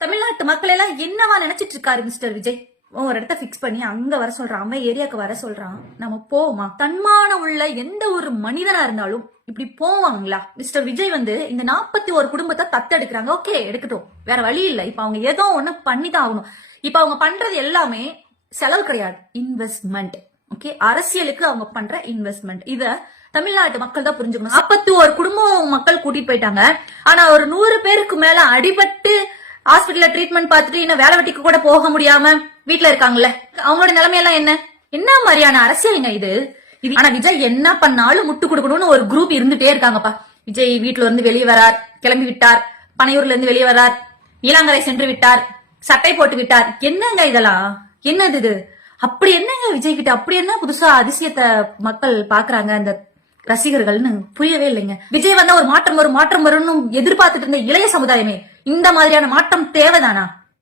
தமிழ்நாட்டு மக்கள் எல்லாம் என்னவா நினைச்சிட்டு இருக்காரு மிஸ்டர் விஜய்? ஒரு இடத்த பிக்ஸ் பண்ணி அங்க வர சொல்றான், அவன் ஏரியாக்கு வர சொல்றான். நம்ம போவோமா? தன்மானம் உள்ள எந்த ஒரு மனிதனா இருந்தாலும் இப்படி போவாங்களா? மிஸ்டர் விஜய் இந்த 41 குடும்பத்தை தத்தெடுக்கிறாங்க. ஓகே, எடுக்கட்டும், வேற வழி இல்ல. இப்ப அவங்க ஏதோ ஒண்ணு பண்ணிதான் ஆகணும். இப்ப அவங்க பண்றது எல்லாமே செலவு கிடையாது, இன்வெஸ்ட்மெண்ட். ஓகே, அரசியலுக்கு அவங்க பண்ற இன்வெஸ்ட்மெண்ட். இத தமிழ்நாட்டு மக்கள் தான் புரிஞ்சுக்கணும். 41 குடும்பம் மக்கள் கூட்டிட்டு போயிட்டாங்க. ஆனா ஒரு 100 பேருக்கு மேல அடிபட்டு ஹாஸ்பிட்டல்ல ட்ரீட்மெண்ட் பார்த்துட்டு இன்னும் வேலை வெட்டிக்கு கூட போக முடியாம வீட்டுல இருக்காங்கல்ல, அவங்களோட நிலைமையெல்லாம் என்ன மாதிரியான அரசியலுங்க இது? ஆனா விஜய் என்ன பண்ணாலும் முட்டு கொடுக்கணும்னு ஒரு குரூப் இருந்துட்டே இருக்காங்கப்பா. விஜய் வீட்டுல இருந்து வெளியே வரார், கிளம்பி விட்டார். பனையூர்ல இருந்து வெளியே வரார், நீலாங்கரை சென்று விட்டார், சட்டை போட்டு விட்டார். என்னங்க இதெல்லாம்? என்னது இது? அப்படி என்னங்க விஜய் கிட்ட அப்படி என்ன புதுசா அதிசயத்தை மக்கள் பாக்குறாங்க அந்த ரசிகர்கள்னு புரியவே இல்லைங்க. விஜய் ஒரு மாற்றம் வரும்னு எதிர்பார்த்துட்டு இருந்த இளைய சமுதாயமே இந்த மாதிரியான மாற்றம் தேவைதானா?